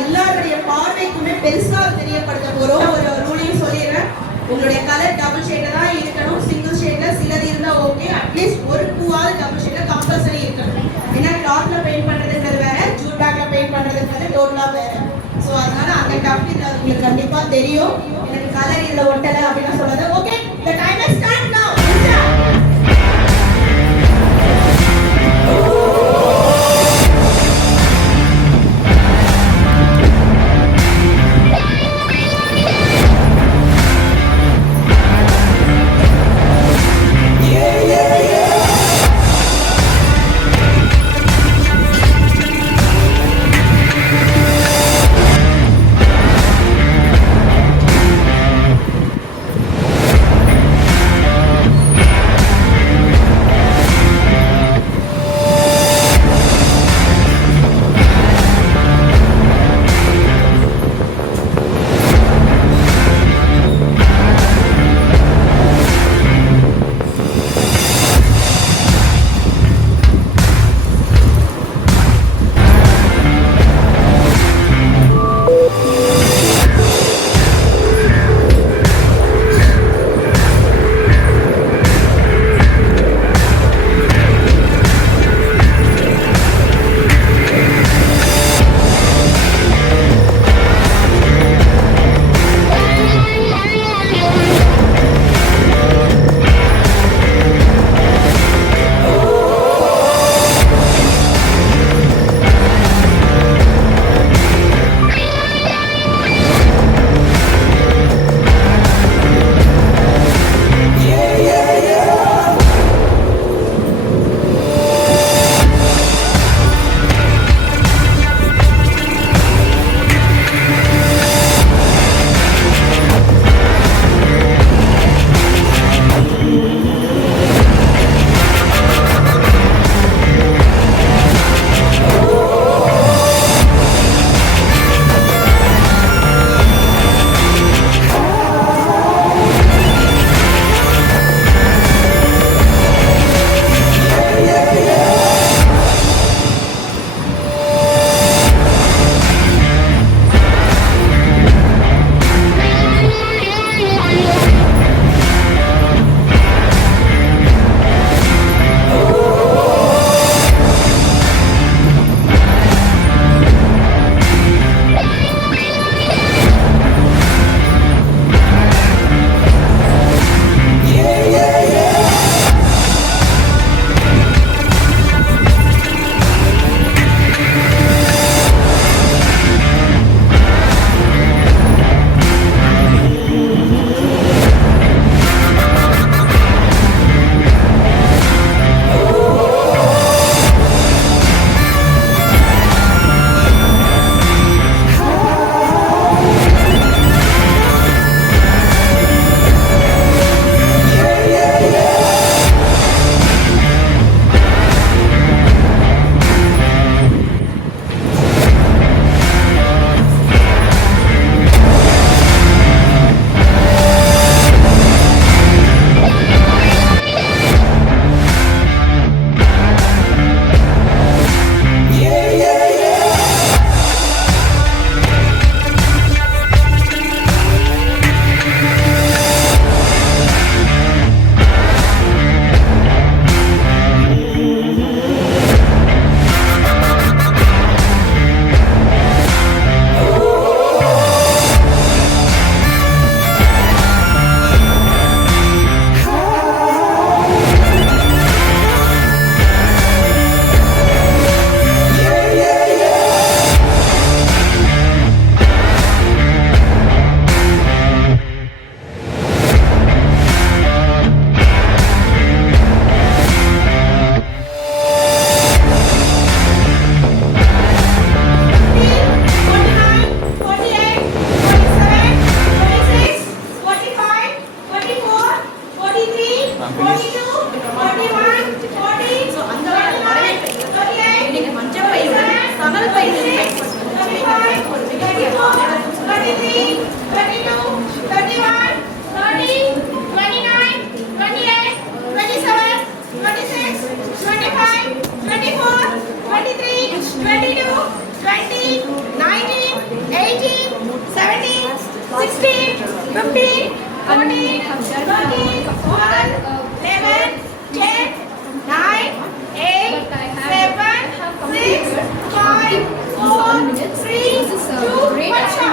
எல்லாருடைய பார்வைக்குமே பெருசா தெரியப்படுத்த போறோம். ஒரு ரூலையும் சொல்லிடுறேன். உங்களுடைய கலர் டபுள் ஷேட்ல தான் இருக்கணும். சிங்கிள் ஷேட்ல சிலது இருந்தா ஓகே. அட்லீஸ்ட் ஒரு பூவாவது டபுள் ஷேட்ல கம்பல்சரி இருக்கணும். ஏன்னா கிளாத்ல பெயிண்ட் பண்றதுங்கிறது வேற, ஜூட் பேக்ல பெயிண்ட் பண்றதுங்கிறது டோட்டலா வேற. ஸோ அதனால அந்த டஃப் இது உங்களுக்கு கண்டிப்பா தெரியும். எனக்கு கலர் இதுல ஒட்டலை அப்படின்னு சொல்லாது. Okay, the time has started now. 16, 15, 14, 13, 12, 11, 10, 9, 8, 7, 6, 5, 4, 3, 2, 1 shot.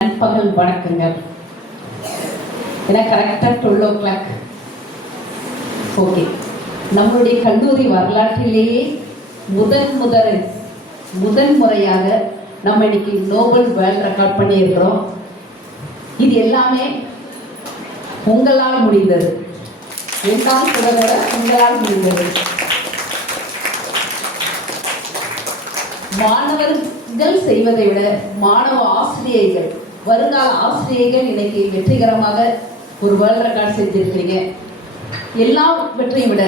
நண்பகல் வணக்கங்கள். ஏன்னா கரெக்டாக 12 o'clock. ஓகே, நம்மளுடைய கல்லூரி வரலாற்றிலேயே முதன் முறையாக நம்ம இன்னைக்கு நோபல் வேர்ல்ட் ரெக்கார்ட் பண்ணியிருக்கிறோம். இது எல்லாமே உங்களால் முடிந்தது. என்னால் சொல்றத உங்களால் முடிந்தது. மாணவர்கள் செய்வதை விட மாணவ ஆசிரியர்கள், வருங்கால ஆசிரியர்கள் இன்னைக்கு வெற்றிகரமாக ஒரு வேர்ல்ட் ரெக்கார்ட் செஞ்சிருக்கீங்க. எல்லாவற்றையும் விட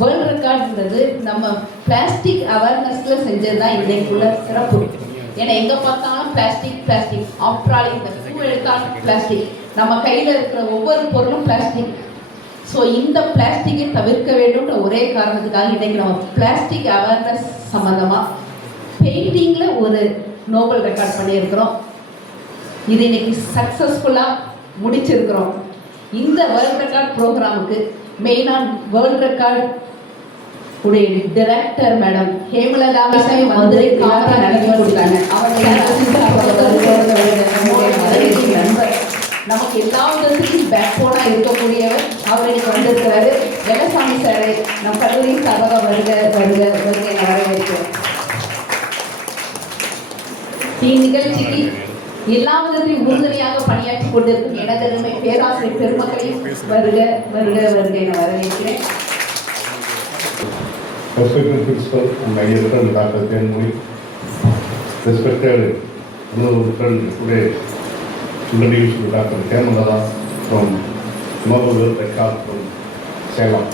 வேர்ல்ட் ரெக்கார்ட்ன்றது நம்ம பிளாஸ்டிக் அவேர்னஸ்ல செஞ்சது தான் இன்னைக்குள்ள சிறப்பு. ஏன்னா எங்க பார்த்தாலும் பிளாஸ்டிக் ஆஃப்டர் ஆல் இந்த பூ எடுத்தாலும் பிளாஸ்டிக், நம்ம கையில இருக்கிற ஒவ்வொரு பொருளும் பிளாஸ்டிக். ஸோ இந்த பிளாஸ்டிக்கை தவிர்க்க வேண்டும்ன்ற ஒரே காரணத்துக்காக இன்னைக்கு நம்ம பிளாஸ்டிக் அவேர்னஸ் சம்பந்தமா பெயிண்டிங்ல ஒரு நோபல் ரெக்கார்ட் பண்ணியிருக்கிறோம். இது இன்னைக்கு சக்சஸ்ஃபுல்லா முடிச்சிருக்கிறோம். இந்த வேர்ல்ட் ரெக்கார்ட் ப்ரோக்ராமுக்கு மெயினா வேர்ல்ட் ரெக்கார்ட் உடைய டைரக்டர் மேடம் ஹேமலதா வந்து காரணம் நடத்தி கொடுத்தாங்க. நண்பர், நமக்கு எல்லா விதத்துக்கும் பேக் போனா இருக்கக்கூடியவர் அவர் இன்னைக்கு வந்திருக்கிறாரு. வெள்ளசாமி சாரை நம் கல்லூரி சார்பாக வருக என வரவேற்கிறோம். இந்நிகழ்ச்சிக்கு எல்லா விதத்தையும் உறுதுணையாக பணியாற்றி கொண்டிருக்கும் எனதருமை பேராசிரியர் பெருமக்களையும் வருக என வரவேற்கிறேன். Respected principal and my dear friend Dr. Tenmuri, respected friend today, introduced to Dr. Hemlada from Nobel World Record from Salem,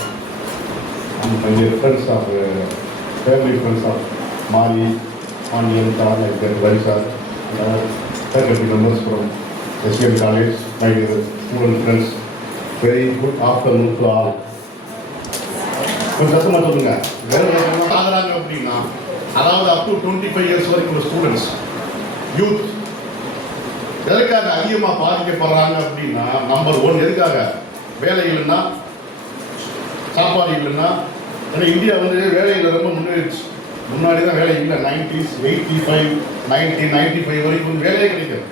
and my dear friends of family friends of Mali, Andian, like that, Varisa, faculty members from SCM College, my dear student friends, very good afternoon to all. கொஞ்சம் சத்தமாக சொல்லுங்க. வேறு ஆகிறாங்க அப்படின்னா, அதாவது up to 25 years வரைக்கும் உள்ள students, youth எதுக்காக அதிகமாக பாதிக்கப்படுறாங்க அப்படின்னா, நம்பர் 1 எதுக்காக? வேலை இல்லைன்னா, சாப்பாடு இல்லைன்னா. ஏன்னா இந்தியா வந்து வேலையில் ரொம்ப முன்னேறிச்சு. முன்னாடி தான் வேலை இல்லை. 90s 85 1995 வரைக்கும் வந்து வேலையே கிடைக்காது.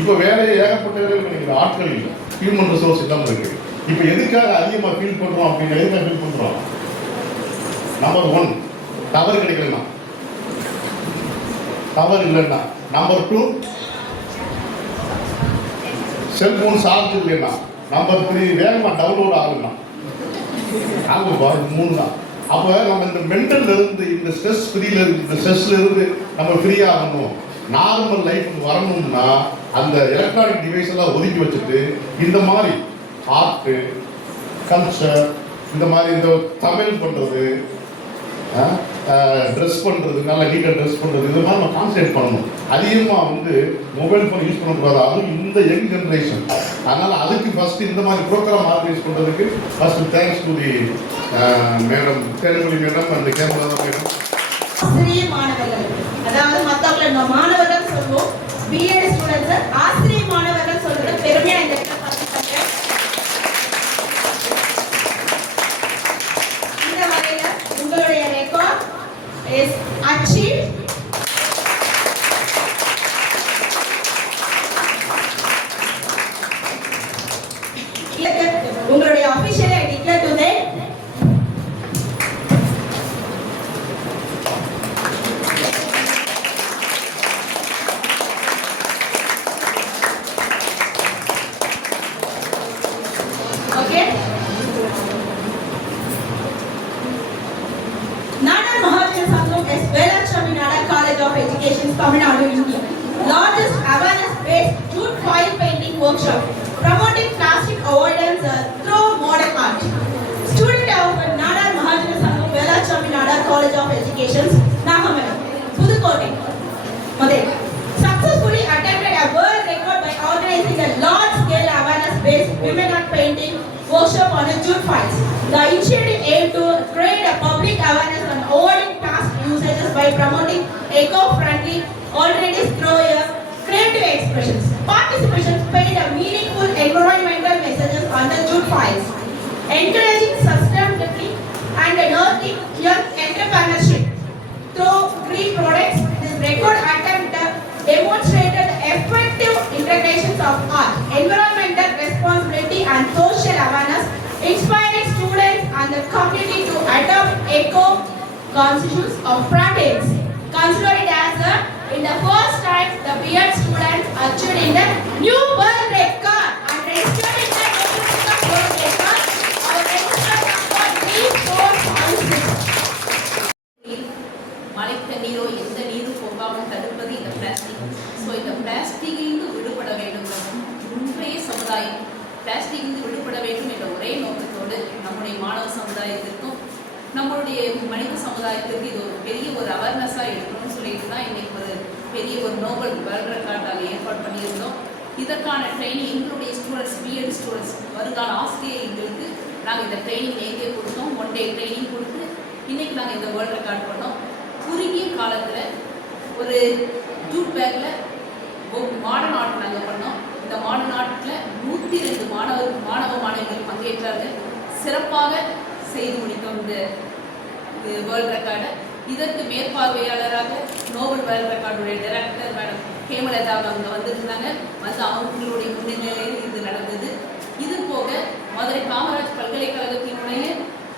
இப்போ வேலையை ஏகப்பட்ட வேலை கிடைக்குது, ஆட்கள் இல்லை, ஹியூமன் ரிசோர்ஸ் இல்லாமல் இருக்குது. இப்போ எதுக்காக அதிகமாக ஃபீல் பண்ணுறோம் அப்படின்னு எதுக்காக ஃபீல் பண்ணுறோம்? நம்பர் 1 டவர் கிடைக்கலன்னா, டவர் இல்லைன்னா. நம்பர் 2 செல்போன் சார்ஜ் இல்லைன்னா. நம்பர் 3 வேகமாக டவுன்லோட் ஆகுதுன்னா. ஆகும் 3 தான். அப்போ நம்ம இந்த மென்டல்ல இருந்து, இந்த ஸ்ட்ரெஸ் ஃப்ரீல இருந்து, இந்த ஸ்ட்ரெஸ்ல இருந்து நம்ம ஃப்ரீ ஆகணும், நார்மல் லைஃப் வரணும்னா அந்த எலக்ட்ரானிக் டிவைஸ் எல்லாம் ஒதுக்கி வச்சுட்டு இந்த மாதிரி ஆர்ட், கல்ச்சர், இந்த மாதிரி இந்த தமிழ் பண்ணுறது, ட்ரெஸ் பண்ணுறது, நல்லா நீட்டாக ட்ரெஸ் பண்ணுறது, இந்த மாதிரி நம்ம கான்சன்ட்ரேட் பண்ணணும். அதிகமாக வந்து மொபைல் ஃபோன் யூஸ் பண்ணக்கூடாது, அதுவும் இந்த யங் ஜென்ரேஷன். அதனால் அதுக்கு ஃபஸ்ட்டு இந்த மாதிரி ப்ரோக்ராம் ஆர்கனைஸ் பண்ணுறதுக்கு first thanks to the madam Thenmozhi madam and camera madam. ஆசிரியர் மாணவர்கள், அதாவது மற்றவங்களை நம்ம மாணவர்கள் சொல்லுவோம், பிஎட் ஸ்டூடெண்ட்ஸ் ஆசிரியர் மாணவர்கள் சொல்றது பெருமையா இந்த இடத்துல பார்த்துக்கோங்க. இந்த வகையில உங்களுடைய ரெக்கார்ட் இஸ் அச்சீவ். உங்களுடைய அபிஷியலை declare today. Okay. Nana Mahajan Sangam is Velachami Nada College of Education, Tamil Nadu, India. Largest awareness-based Jute foil painting workshop promoting plastic avoidance through modern art. women art painting workshop on the jute files. The initiative aimed to create a public awareness on avoiding past usages by promoting eco-friendly alternatives through creative expressions. Participants paid a meaningful environmental messages on the jute files, encouraging sustainability and nurturing young entrepreneurship through green products. This record attempt demonstrated effective integrations of art, environmental responsibility and social awareness, inspiring students and the community to adopt eco-conscious of practice. Consider it as in the first time the BEd students achieved in the new world record and registered in the Guinness World Record. Our registered number 3456. மழை தண்ணீரோ எந்த நீரும் போகாமல் தடுப்பது இந்த plastic. So இந்த பிளாஸ்டிக்கிலிருந்து விடுபட வேண்டும். இன்றைய சமுதாயம் பிளாஸ்டிக்கிலிருந்து விடுபட வேண்டும் என்ற ஒரே நோக்கத்தோடு நம்முடைய மாணவ சமுதாயத்திற்கும் நம்மளுடைய மனித சமுதாயத்திற்கு இது ஒரு பெரிய ஒரு அவேர்னஸாக இருக்கணும்னு சொல்லிட்டு தான் இன்றைக்கி ஒரு பெரிய ஒரு நோபல் வேர்ல்ட் ரெக்கார்டாக ஏற்பாடு பண்ணியிருந்தோம். இதற்கான ட்ரைனிங் எங்களுடைய ஸ்டூடெண்ட்ஸ், பிஎட் ஸ்டூடெண்ட்ஸ், வருங்கால ஆசிரியர்களுக்கு நாங்கள் இந்த ட்ரைனிங் நேற்றே கொடுத்தோம். 1 day ட்ரைனிங் கொடுத்து இன்றைக்கி நாங்கள் இந்த வேர்ல்ட் ரெக்கார்ட் பண்ணோம். குறுகிய காலத்தில் ஒரு ஜூட் பேக்கில் மாடர்ன் ஆர்ட் நாங்கள் பண்ணோம். இந்த மாடர்ன் ஆர்ட்டில் 102 மாணவர்கள் பங்கேற்றார்கள். சிறப்பாக செய்து முடித்தோம் இந்த வேர்ல்ட் ரெக்கார்டை. இதற்கு மேற்பார்வையாளராக நோபல் வேர்ல்ட் ரெக்கார்டுடைய டைரக்டர் மேடம் ஹேமலதா அவங்க வந்திருந்தாங்க. வந்து அவங்களுடைய முன்னிலையில் இது நடந்தது. இது போக மதுரை காமராஜ் பல்கலைக்கழகத்தினுடைய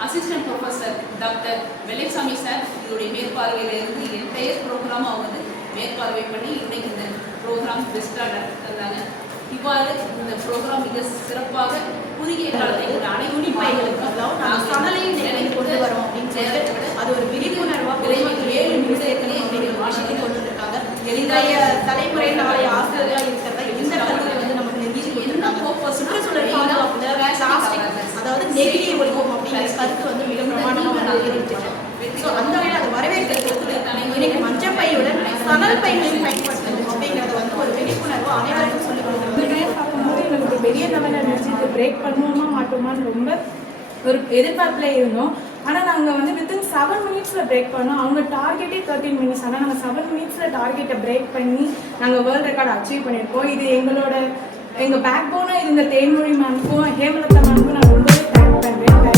assistant professor doctor Vellaisamy sir இதோடைய மேற்பார்வையில் இருந்து என்டையர் ப்ரோக்ராம் அவங்க வந்து மேற்பார்வை பண்ணி இன்னைக்கு இந்த ப்ரோக்ராம் பெஸ்ட்டாக நடத்திருந்தாங்க. இவ்வாறு இந்த ப்ரோக்ராம் மிக சிறப்பாக குறுகிய காலத்தில் ஒரு அனைவரும் கொண்டு வரோம் அப்படின்னு சொல்லிட்டு அது ஒரு விழிப்புணர்வாக விரைவில் 7 நிமிடத்திலே வாசிக்க கொண்டு வந்திருக்காங்க. இன்றைய தலைமுறை நாளைய ஆசிரியராக இருக்கிறத இந்த கருத்தை வந்து நமக்கு நெருங்கி கொடுத்துருக்காங்க. சுற்றுச்சூழல் பாதுகாப்புல பிளாஸ்டிக், அதாவது நெகிழி ஒழிப்போம் அப்படிங்கிற கருத்து வந்து மிக பிரமாண்டமாக நிறைவேற்றிட்டோம். ஸோ அந்த வகையில் அது வரவேற்கிறது. இன்னைக்கு மஞ்சப்பையுடன் சணல் பைகளையும் பயன்படுத்தணும் அப்படிங்கிறத வந்து ஒரு விழிப்புணர்வு அனைவருக்கும் சொல்லிக் கொடுக்குறோம். பார்க்கும்போது எங்களுக்கு பெரிய லெவலில் நினச்சி இது பிரேக் பண்ணுவோமா மாட்டோமான்னு ரொம்ப ஒரு எதிர்பார்ப்பில் இருந்தோம். ஆனால் நாங்கள் வந்து வித்தின் 7 minutesல பிரேக் பண்ணோம். அவங்க டார்கெட்டே 13 minutes. ஆனால் நாங்கள் 7 minutesல டார்கெட்டை பிரேக் பண்ணி நாங்கள் வேர்ல்ட் ரெக்கார்டு அச்சீவ் பண்ணியிருக்கோம். இது எங்கள் பேக் போனாக இது இந்த தேன்மொழி மேம்க்கும் ஹேமலதா மேம்க்கும் நான் ரொம்பவே தேங்க் பண்ணுறேன்.